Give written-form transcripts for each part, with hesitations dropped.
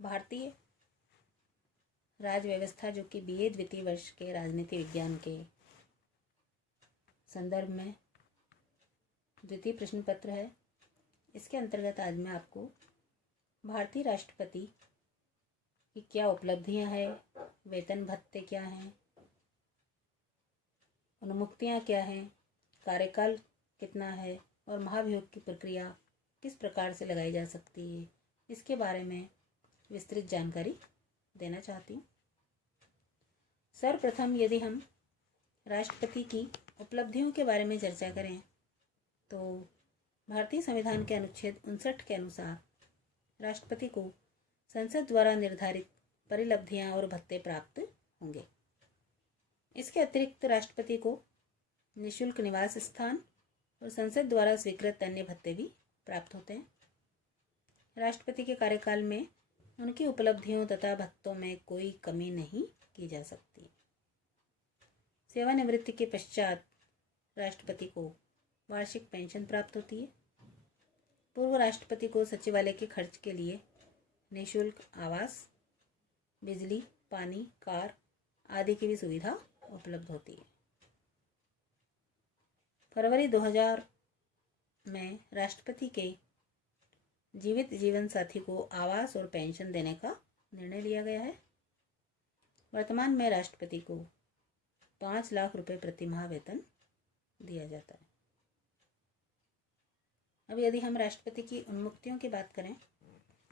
भारतीय राज व्यवस्था जो कि BA द्वितीय वर्ष के राजनीति विज्ञान के संदर्भ में द्वितीय प्रश्न पत्र है। इसके अंतर्गत आज मैं आपको भारतीय राष्ट्रपति की क्या उपलब्धियां हैं, वेतन भत्ते क्या हैं, उन्मुक्तियां क्या हैं, कार्यकाल कितना है और महाभियोग की प्रक्रिया किस प्रकार से लगाई जा सकती है, इसके बारे में विस्तृत जानकारी देना चाहती हूँ। सर्वप्रथम यदि हम राष्ट्रपति की उपलब्धियों के बारे में चर्चा करें तो भारतीय संविधान के अनुच्छेद 59 के अनुसार राष्ट्रपति को संसद द्वारा निर्धारित परिलब्धियां और भत्ते प्राप्त होंगे। इसके अतिरिक्त राष्ट्रपति को निःशुल्क निवास स्थान और संसद द्वारा स्वीकृत अन्य भत्ते भी प्राप्त होते हैं। राष्ट्रपति के कार्यकाल में उनकी उपलब्धियों तथा भत्तों में कोई कमी नहीं की जा सकती। सेवानिवृत्ति के पश्चात राष्ट्रपति को वार्षिक पेंशन प्राप्त होती है। पूर्व राष्ट्रपति को सचिवालय के खर्च के लिए निःशुल्क आवास, बिजली, पानी, कार आदि की भी सुविधा उपलब्ध होती है। फरवरी 2000 में राष्ट्रपति के जीवित जीवन साथी को आवास और पेंशन देने का निर्णय लिया गया है। वर्तमान में राष्ट्रपति को 5 लाख रुपए प्रति माह वेतन दिया जाता है। अब यदि हम राष्ट्रपति की उन्मुक्तियों की बात करें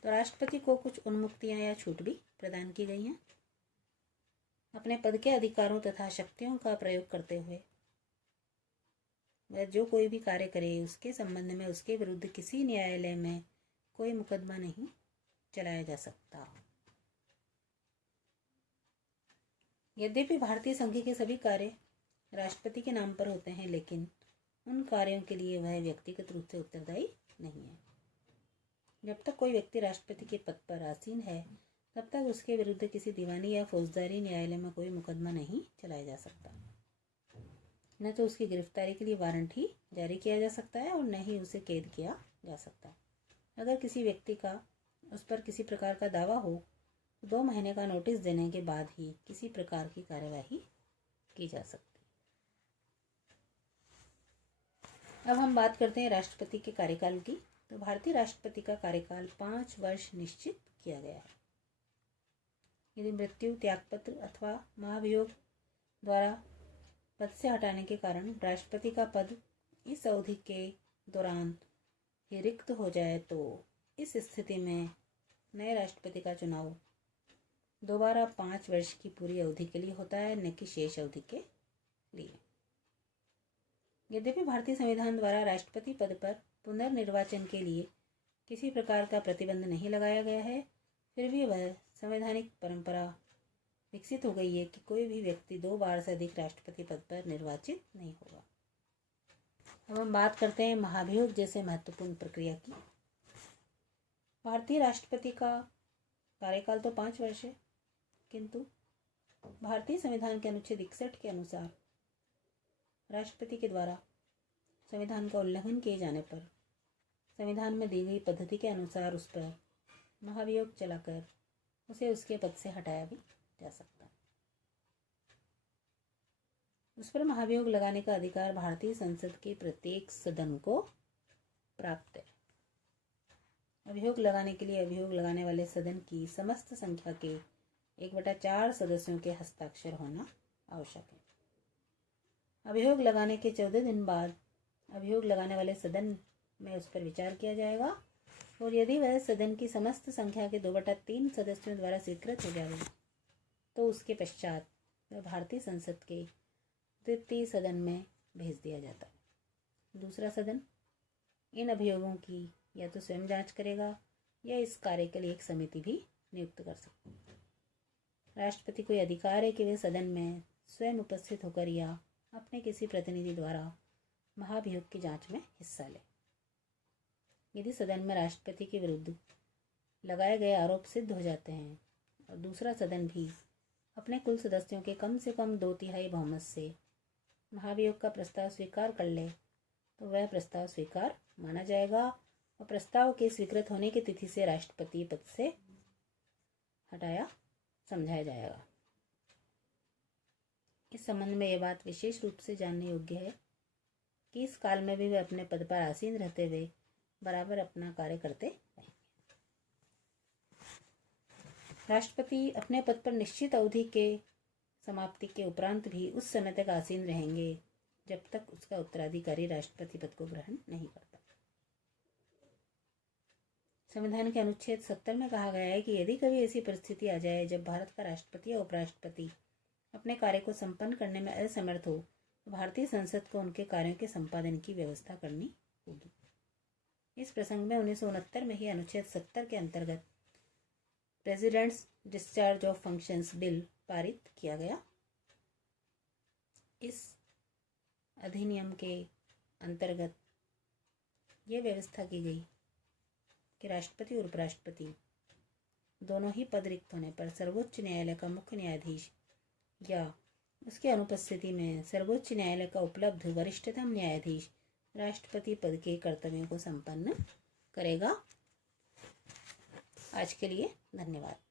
तो राष्ट्रपति को कुछ उन्मुक्तियां या छूट भी प्रदान की गई हैं। अपने पद के अधिकारों तथा शक्तियों का प्रयोग करते हुए वह जो कोई भी कार्य करे उसके संबंध में उसके विरुद्ध किसी न्यायालय में कोई मुकदमा नहीं चलाया जा सकता। यद्यपि भारतीय संघ के सभी कार्य राष्ट्रपति के नाम पर होते हैं, लेकिन उन कार्यों के लिए वह व्यक्तिगत रूप से उत्तरदायी नहीं है। जब तक कोई व्यक्ति राष्ट्रपति के पद पर आसीन है तब तक उसके विरुद्ध किसी दीवानी या फौजदारी न्यायालय में कोई मुकदमा नहीं चलाया जा सकता। न तो उसकी गिरफ्तारी के लिए वारंट ही जारी किया जा सकता है और न ही उसे कैद किया जा सकता। अगर किसी व्यक्ति का उस पर किसी प्रकार का दावा हो तो 2 महीने का नोटिस देने के बाद ही किसी प्रकार की कार्यवाही की जा सकती। अब हम बात करते हैं राष्ट्रपति के कार्यकाल की। तो भारतीय राष्ट्रपति का कार्यकाल 5 वर्ष निश्चित किया गया है। यदि मृत्यु, त्यागपत्र अथवा महाभियोग द्वारा पद से हटाने के कारण राष्ट्रपति का पद इस अवधि के दौरान ही रिक्त हो जाए तो इस स्थिति में नए राष्ट्रपति का चुनाव दोबारा 5 वर्ष की पूरी अवधि के लिए होता है, न कि शेष अवधि के लिए। यद्यपि भारतीय संविधान द्वारा राष्ट्रपति पद पर पुनर्निर्वाचन के लिए किसी प्रकार का प्रतिबंध नहीं लगाया गया है, फिर भी वह संवैधानिक परंपरा विकसित हो गई है कि कोई भी व्यक्ति 2 बार से अधिक राष्ट्रपति पद पर निर्वाचित नहीं होगा। अब हम बात करते हैं महाभियोग जैसे महत्वपूर्ण प्रक्रिया की। भारतीय राष्ट्रपति का कार्यकाल तो 5 वर्ष है, किंतु भारतीय संविधान के अनुच्छेद 61 के अनुसार राष्ट्रपति के द्वारा संविधान का उल्लंघन किए जाने पर संविधान में दी गई पद्धति के अनुसार उस पर महाभियोग चलाकर उसे उसके पद से हटाया भी जा सकता है। उस पर महाभियोग लगाने का अधिकार भारतीय संसद के प्रत्येक सदन को प्राप्त है। अभियोग लगाने के लिए अभियोग लगाने वाले सदन की समस्त संख्या के 1/4 सदस्यों के हस्ताक्षर होना आवश्यक है। अभियोग लगाने के 14 दिन बाद अभियोग लगाने वाले सदन में उस पर विचार किया जाएगा और यदि वह सदन की समस्त संख्या के 2/3 सदस्यों द्वारा स्वीकृत हो जाए तो उसके पश्चात वह भारतीय संसद के द्वितीय सदन में भेज दिया जाता है। दूसरा सदन इन अभियोगों की या तो स्वयं जांच करेगा या इस कार्य के लिए एक समिति भी नियुक्त कर सकता है। राष्ट्रपति को यह अधिकार है कि वे सदन में स्वयं उपस्थित होकर या अपने किसी प्रतिनिधि द्वारा महाभियोग की जांच में हिस्सा ले। यदि सदन में राष्ट्रपति के विरुद्ध लगाए गए आरोप सिद्ध हो जाते हैं और दूसरा सदन भी अपने कुल सदस्यों के कम से कम 2/3 बहुमत से महाभियोग का प्रस्ताव स्वीकार कर ले तो वह प्रस्ताव स्वीकार माना जाएगा और प्रस्ताव के स्वीकृत होने की तिथि से राष्ट्रपति पद से हटाया समझाया जाएगा। इस संबंध में यह बात विशेष रूप से जानने योग्य है कि इस काल में भी वे अपने पद पर आसीन रहते हुए बराबर अपना कार्य करते रहेंगे। राष्ट्रपति अपने पद पर निश्चित अवधि के समाप्ति के उपरांत भी उस समय तक आसीन रहेंगे जब तक उसका उत्तराधिकारी राष्ट्रपति पद को ग्रहण नहीं करता। संविधान के अनुच्छेद 70 में कहा गया है कि यदि कभी ऐसी परिस्थिति आ जाए जब भारत का राष्ट्रपति या उपराष्ट्रपति अपने कार्य को संपन्न करने में असमर्थ हो तो भारतीय संसद को उनके कार्यों के संपादन की व्यवस्था करनी होगी। इस प्रसंग में 1969 में ही अनुच्छेद 70 के अंतर्गत presidents discharge of functions bill पारित किया गया। इस अधिनियम के अंतर्गत ये व्यवस्था की गई कि राष्ट्रपति और उपराष्ट्रपति दोनों ही पद रिक्त होने पर सर्वोच्च न्यायालय का मुख्य न्यायाधीश या उसकी अनुपस्थिति में सर्वोच्च न्यायालय का उपलब्ध वरिष्ठतम न्यायाधीश राष्ट्रपति पद के कर्तव्यों को संपन्न करेगा। आज के लिए धन्यवाद।